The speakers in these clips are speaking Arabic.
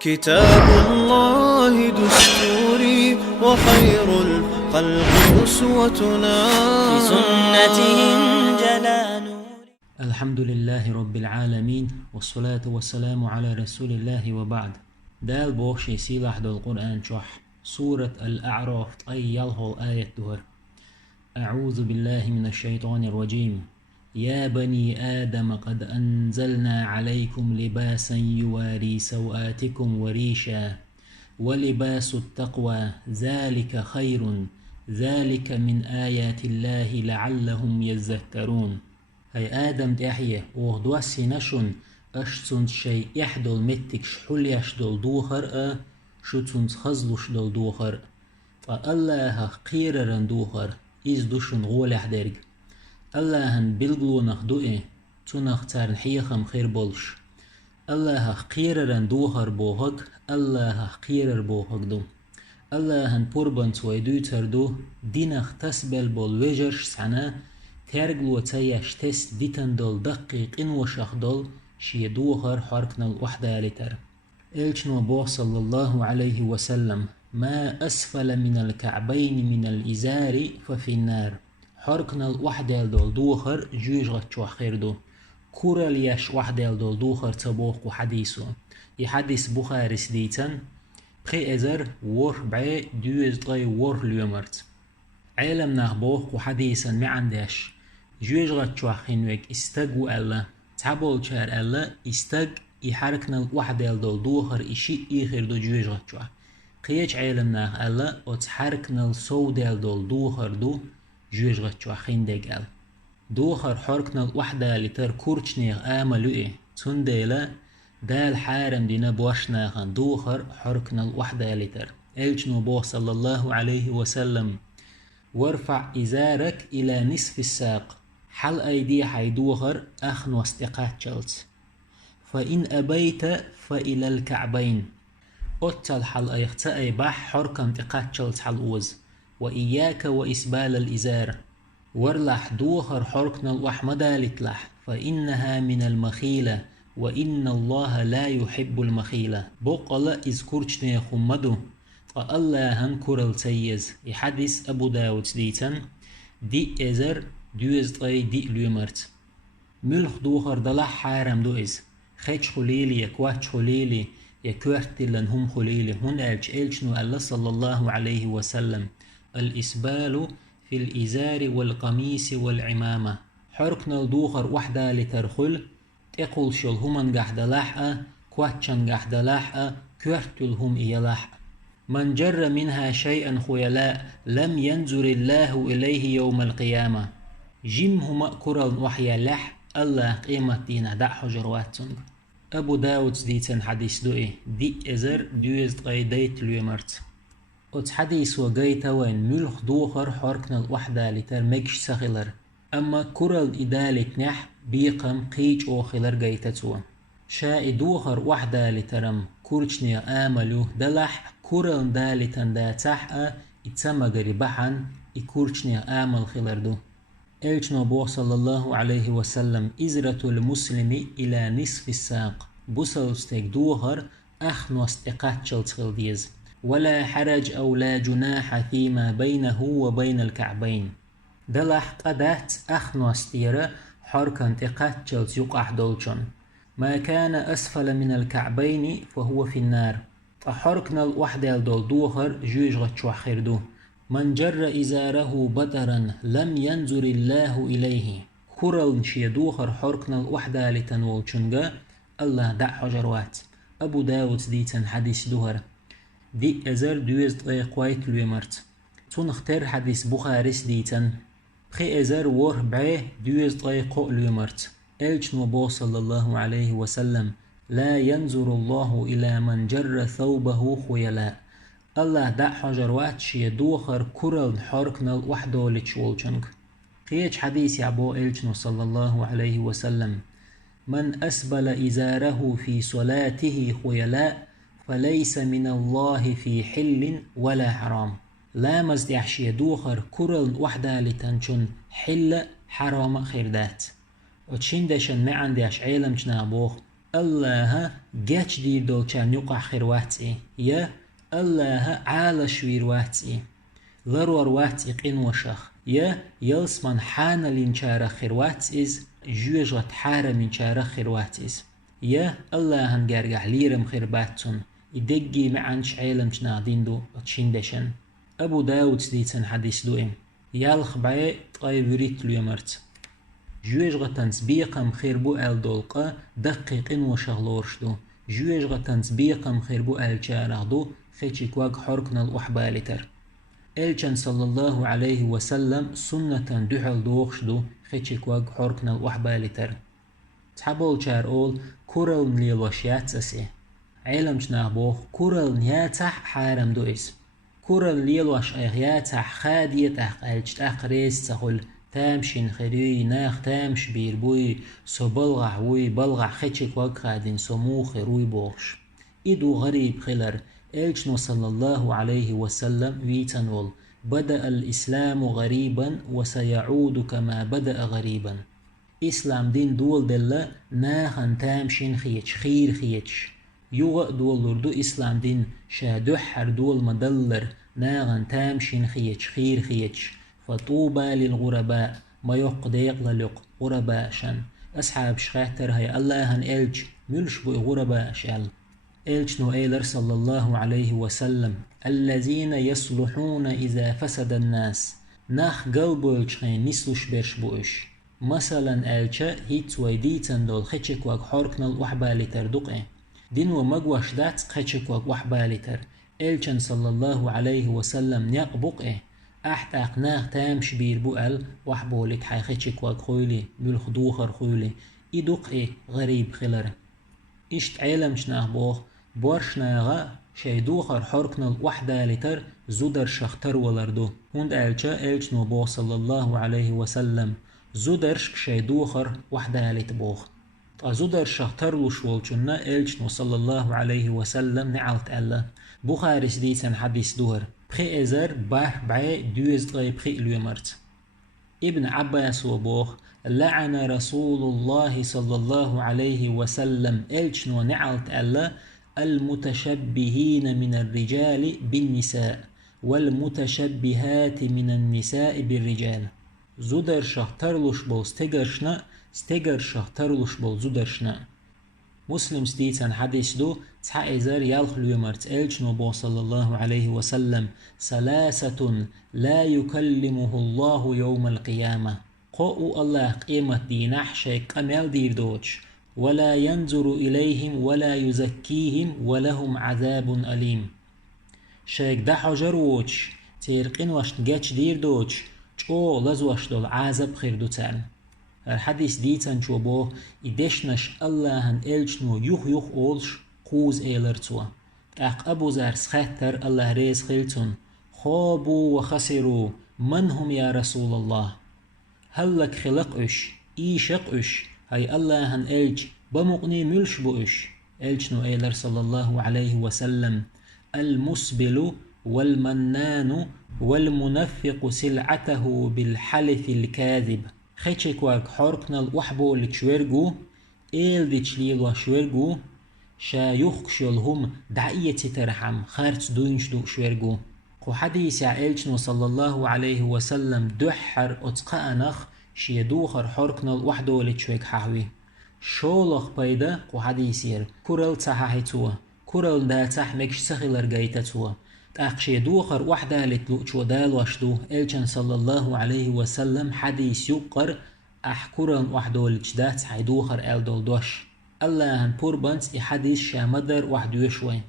كتاب الله دستوري وخير الخلق أسوتنا بسنته انجلى نوري. الحمد لله رب العالمين والصلاة والسلام على رسول الله وبعد. دال بوخشي سيلاح دو القرآن شح سورة الأعراف أي يلهو الآية دهر. أعوذ بالله من الشيطان الرجيم. يا بني آدم قد أنزلنا عليكم لباسا يواري سوآتكم وريشا ولباس التقوى ذلك خير ذلك من آيات الله لعلهم يذكرون. هاي آدم تحية وغدوسي نشن أشتن شيء يحدل متك شحل يشدل دوخر شتن خزلش دل دوخر فالله قيررن دوخر إز دوشن غول يحدرج اللهن بلغلونخ دوئي تونخ تارن حيخم خير بولش الله قيررن دوهر بوهق الله قيرر بوهق دو اللهن پربن تويدو تردو دينخ تسبل بول وجرش سنة ترغلو تيش تست ديتن دول دقيق إن وشخ دول شي دوهر حركنا الوحدة لتر إلشنو بو صلى الله عليه وسلم ما أسفل من الكعبين من الإزار ففي النار حركنا الوحدة دول دوخر جوجغة شو خير دو كورا ليش وحدة دول دوخر تبوخ وحديثو يحديث بخاري سديتن بخي ازر ور بعي دوز طي ور اليومرت علم نخبوخ وحديثا ما عندش جوجغة شو خينوك استقو ألا تابول شار ألا استق يحركنا الوحدة دول دوخر إشي إخير دو جوجغة شو قيش علم نخ ألا وتحركنا السودة دول دوخر دو جوجغة شو خيندق أل دوخر حركنا الوحدة لتر كورتشنيغ آملوئي تنديلا دال حارم دينا بوشناغن دوخر حركنا الوحدة لتر إلشنو بو صلى الله عليه وسلم وارفع إزارك إلى نصف الساق حل أيدي حي دوخر أخن واستقات شلت فإن أبيت فإلى الكعبين أتل حل أيختأي بح حركا تقات شلت حل أوز وإياك وإسبال الإزار ورلح دوخر حركنا الوحمدة لتلح فإنها من المخيلة وإن الله لا يحب المخيلة بقل إذكرتني خمدو فالله هنكر التيز يحدث أبو داود ديتن دي إزر دوز طي دي ليمرت ملخ دوخر دلح حارم دوز خيش خليلي يكواتش خليلي يكوارتلن هم خليلي هن ألشنو الله صلى الله عليه وسلم الإسبال في الإزار والقميص والعمامة حركنا الدوخر وحدة لترخل تقول شل همن قحد لحقة كواتشن قحد لحقة كورتل هم إيلحقة من جر منها شيئا خيلاء لم ينظر الله إليه يوم القيامة جمه مأكرا وحيا لح الله قيمة دينا دع حجرواتن أبو داود ديتن حديث دوئي دي إزر دوزد غيديت ليمرت أت حديث وجيتا وين ملخ دوخر حركنا الوحدة لتر مجش سخلر أما كرل إدالة نح بيقم قيج أو خلر جيتتوا شاء دوخر وحدة لترم كورشني آملو دلح كرل دالة دا تحقا اتسمى بحن إكورشني آمل خلر دو إلشنو بو صلى الله عليه وسلم إزرة المسلم إلى نصف الساق بوسلستك دوخر أخنو استقاتشل تخلديز ولا حرج أو لا جناح فيما بينه وبين الكعبين دلح قدات أخنو استيرا حركا تقاتشل يقع دولشن ما كان أسفل من الكعبين فهو في النار فحركنا الوحدة دول دوخر جوجغة شوخر دو من جر إزاره بطرا لم ينظر الله إليه كرل شي دوخر حركنا الوحدة لتنولشنغا الله دع حجروات أبو داود ديتن حديث دوهر دي أزر دوز قويت لومرت تون اختار حديث بخاري ديتن بخي أزر ور بعيه دوز قو لومرت إلشنو بو صلى الله عليه وسلم لا ينظر الله إلى من جر ثوبه خيلاء الله دع حجروات شي دوخر كرل حركنا وحده لتشولشنك قيج حديث عبو إلشنو صلى الله عليه وسلم من أسبل إزاره في صلاته خيلاء فليس من الله في حل ولا حرام لا مزد يحشي دوخر كرل وحدة لتنشن حل حرام خيردات وتشين داشن ما عنديش عيلم جنا بوخ الله جاتش دير دولشان يقع خير واتي يا الله عالى شوير واتي لرور واتي قين وشخ يا يلسمن حان لنشار خير واتيز جوجت حار من شار خير واتيز يا الله هنجرجع ليرم خير باتون يدقي معنش عيلم شنادين دو تشندشن أبو داود سديتن حديث دوئم يالخ بعي طيب ليمرت جوج غتنس بيقم خير بو ال دولقة دقيق إن وشغلورش دو جوج غتنس بيقم خير بو ال شارع دو خيشي كواق حركنا الأحبالتر الچن صلى الله عليه وسلم سنة دحل دوخش دو خيشي كواق حركنا الأحبالتر تحبول شار أول كورل مليل وشيات سسي علم جناح بوخ كورل نياتح حارم دو إس كورل ليل وش أغياتح خاديتح قلجتح ريس تخل تامشين خيري ناخ تامش بيربوي سو بلغع وي بلغع خيشك وقادين سمو خيروي بوخش إدو غريب خلر إلجنو صلى الله عليه وسلم ويتنول بدأ الإسلام غريبا وسيعود كما بدأ غريبا إسلام دين دول دلا ناخن تامشين خيش خير خيش يوغ دول لردو إسلام دين شادحر دول مدلر ناغن تامشين خيش خير خيش فطوبى للغرباء ما يقديق للق غرباء شن أصحاب شخاتر هي الله هن إلج ملش بو غرباء شال إلج نوئيلر صلى الله عليه وسلم الذين يصلحون إذا فسد الناس ناخ قلبو إلجخين نسلوش برش بوش مثلا إلجا هيت ويديتن دول خيشك واق حركنا الوحبالتر دقين دين ومقوش دات خيشك واق وحبالتر إلجن صلى الله عليه وسلم يقبق أحت أقناق تامش بير بؤل وحبولك حيخيشك واق خويلي ملخ دوخر خويلي إدوق غريب خلر إشت عيلم شناه بوخ بورشناغا شي دوخر حركنا الوحدة لتر زودر شختر ولردو هند ألجا إلجنو بوخ صلى الله عليه وسلم زودرش شي دوخر وحدة لتبوخ زودر شختر وشولشنا إلجنو صلى الله عليه وسلم نعلت ألا بخاري سديسن حديث دور بخي إزر بار بعي دوز غي بخي اليومرت ابن عباس وبوخ لعن رسول الله صلى الله عليه وسلم إلجنو نعلت ألا المتشبهين من الرجال بالنساء والمتشبهات من النساء بالرجال زودر شخترلوش بول ستيجر شخترلوش بول زودرشنا مسلم ستيتن حديث دو تحايزر يالخ اليومرت إلجنو بو صلى الله عليه وسلم ثلاثة لا يكلمه الله يوم القيامة قو الله قيمة دينح شيك أمال دير دوش ولا ينظر إليهم ولا يزكيهم ولهم عذاب أليم شيك دا حجر ووش تيرقين واشت جاتش دير دوش چو لزوش دول عذاب خير دو تان الحديث ديتان شو بو إدشنش الله هن إلجنو يخ أولش قوز إيلرتوا أبو زار سخاتر الله ريز خلتون خابوا وخسروا من هم يا رسول الله هل لك خلقش إيشقش هاي الله هن إلج بمقني ملش بوش إلجنو إيلر صلى الله عليه وسلم المسبل والمنان والمنفق سلعته بالحلف الكاذب خيتشك واق حركنا الوحبو لتشويرجو إيل دي تشليل وشويرجو شا يخشلهم دعية ترحم خارج دونش دو شويرجو قو حديث عائلتنا صلى الله عليه وسلم دحر أتقانخ شي دوخر حركنا الوحدو لتشويك حاوي شولخ بيدا قو حديثير كورل تحاهي توا كورل دا تحمكش سخيلر جايتا توا تأقشي دوخر وحدة لتلوش ودال وشدو إلشان صلى الله عليه وسلم حديث يقر أحكورن وحدو لجدات حيدوخر إل دول دوش الله هن بوربانس حديث شامدر وحدو يشوين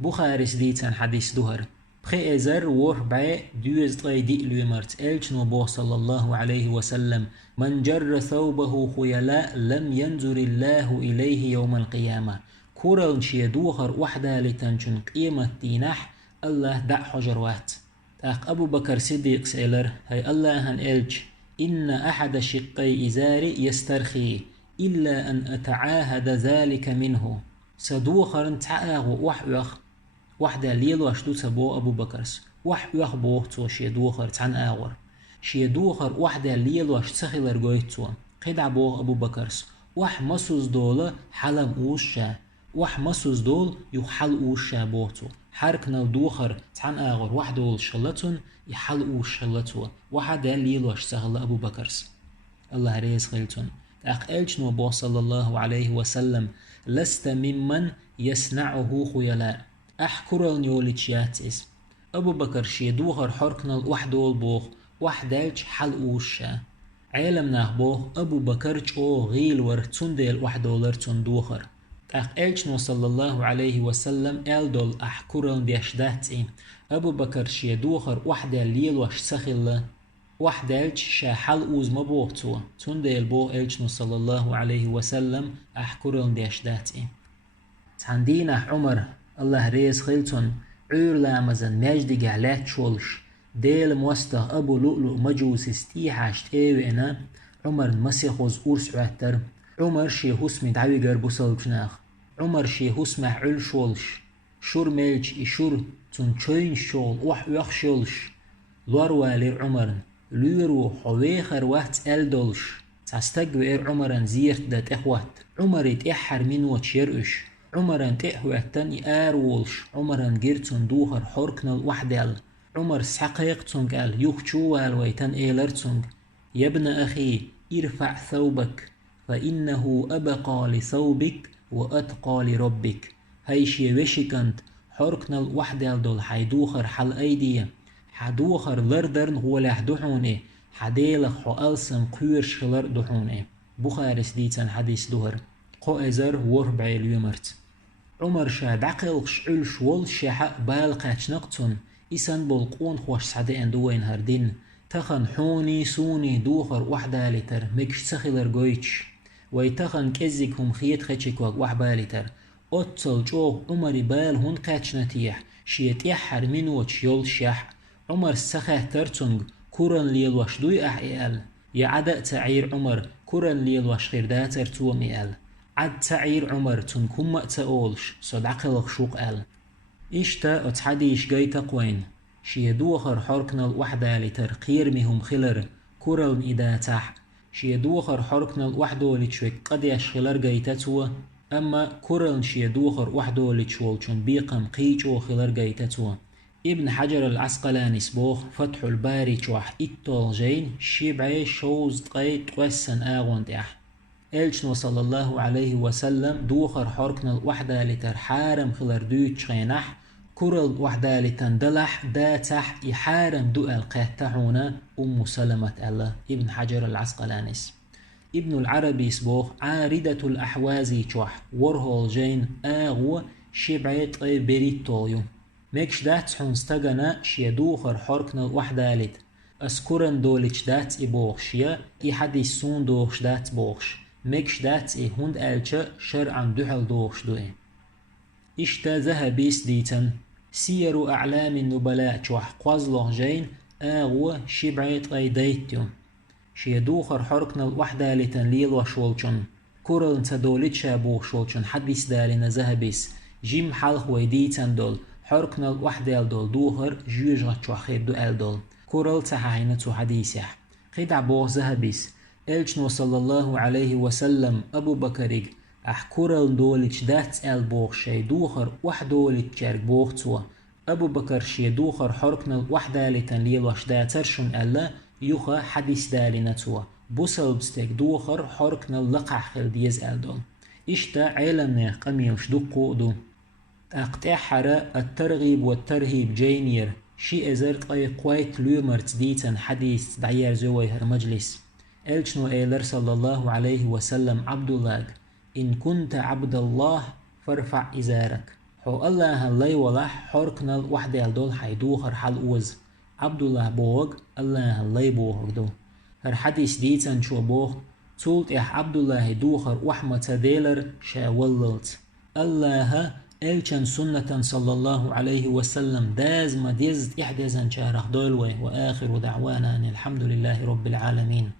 بخاري سديتان حديث دوهر بخي إزر وح بعي دوز طي دي الومرت إلشان وبوه صلى الله عليه وسلم من جر ثوبه خيلاء لم ينظر الله إليه يوم القيامة كورن شي دوخر وحدة لتنشن قيمة دينح الله دع حجروات أبو بكر صديق سيلر هاي الله هن إلج إن أحد شقي إزاري يسترخي إلا أن أتعاهد ذلك منه سدوخر تعاغ وحوخ وحدة ليل واشدو سبو أبو بكرس وحوخ بوه تو شيدوخر تان آغر شيدوخر وحدة ليل واش تسخيلر قويت تو قدع بوه أبو بكرس وح مسوز دول حلم أوشا وح مسوز دول يحل أوشا بوتو حركنا الدوخر تحن آغر واحد دول شلتون يحل أوش شلتو واحد ليلوش سهل أبو بكرس الله ريز خيلتون أقلش نبو صلى الله عليه وسلم لست ممن يصنعه خيلاء أحكر نيوليتشياتيس أبو بكر شي دوغر حركنا الوحدول بوخ وحدالج حل أوشا عالمنا بوخ أبو بكر جو غيل ورتون ديل وحدولر تون دوغر أقلش صلى الله عليه وسلم ألدول أحكرن ديشداتي أبو بكر شي دوغر وحدال ليل وش سخل وحدالج شا حل أوز مبوغتو تون ديل بوخ ألش صلى الله عليه وسلم أحكرن ديشداتي تاندينا عمر الله ريز خيلتون عور لامزن مجد قعلات شولش ديل موسته أبو لؤلؤ مجوس استيحاشت ايوئنا عمر مسيخوز أورس عتر عمر شي هسمي دعوي قربو سلبشناخ عمر شي هسمه عل شولش شور ملج إشور تون تشوين شول وح شولش لور والير عمرن لورو حويخر وقت ألدولش تستقوئر عمرن زيرت دات إخوات عمرت إحر من وتشيرش عمرن تحوتن يارولش عمرن جيرتون دوهر حركنا الوحدال عمر سحقيقتون قال يخشو والويتن إيلرتون يا ابن أخي ارفع ثوبك فإنه أبقى لثوبك وأتقى لربك هيشي وشكنت حركنا الوحدال دول حيدوخر حل أيديه حدوخر لردرن هو لحدحونه حديلخ حقلسن قيرش خلر دحونه بخارس ديتن حديث دوهر قائزر وربع اليومرت عمر شاد عقلش علش والش حق بالقاتش نقتن إسان بلقون خوش سعدي اندوين هردين تخن حوني سوني دوخر وحدا لتر مكش سخلر قويتش ويتخن كزيكهم خيط خيتشكوك وحبا لتر أتصل جوه عمر بال هون قاتش نتيح شيت يحر من وش يول شح عمر سخه ترتنج كورن ليل وش دوي أحيال يعدأ تعير عمر كورن ليل وش خير داتر توم إيال عد تعير عمر تنكم مأتأولش صدق لخشوق آل إشتا أتحديش جاي تقوين شيدوخر حركنا الوحدة لترقير مهم خلر كورن إذا تح شيدوخر حركنا الوحدة لتشوك قد يشخلر جاي تتوى أما كورن شيدوخر وحدة لتشولشن بيقم قيجو خلر جاي تتوى ابن حجر العسقلاني سبوخ فتح الباري شوح إتول جين شيبعي شوز قيت وسن آغون تح إلشنو صلى الله عليه وسلم دوخر حركنا الوحدة لترحارم خلر دوتش غينح كورل وحدة لتندلح داتح يحارم دو القاتحونا سلمة الله ابن حجر العسقلانيس ابن العربي سبوخ عاردة الأحوازي شوح ورهول جين آغو شبعي طيب بريتوليو ميكش دات حنستغنا شي دوخر حركنا الوحدة لت أسكرن دولش دات إبوخ شيا إحدي سون دوخش دات بوخش ميكش دات هند ألشا شرعا دوحل دوخش دوئي إشتا ذهبيس ديتن سير أعلام النبلاء شوح قوازلوه جين آغو شبعيت غيدايتيو شي دوخر حركنا الوحدة لتنليل وشولشن كورل تدولتشا بوخ شولشن حديث دالنا ذهبيس جيم حلخ ويديتن دول حركنا الوحدة دول دوخر جيوج غتشوح خير دو دول كورل تحاينتو حديثيح قيدع بوخ ذهبيس إلشنو صلى الله عليه وسلم أبو بكريق أحكورل دولش دات بوخ شي دوخر وحدولش جارك بوخ توا أبو بكر شي دوخر حركنا الوحدة لتنليل وش داترشن ألا يوخا حديث دالنا توا بوسل بستيك دوخر حركنا اللقع خل ديز دول إشتا علمنا قميوش دقو دو أقتحر الترغيب والترهيب جينير شي أزرت أي قويت لومرت ديتن حديث دعير زويهر مجلس إلشنو إيلر صلى الله عليه وسلم عبد الله إن كنت عبد الله فارفع إزارك حو الله اللي ولح حركنا الوحدة دول حيدوخر حل أوز عبد الله بوغ الله اللي بوغ دو هر حديث ديتن شو بوغ تولت إح عبد الله دوخر وحمة ديلر شاوللت الله إلشن سنة صلى الله عليه وسلم داز ما ديزت إحدازن شارخ دولوي وآخر دعوانا أن الحمد لله رب العالمين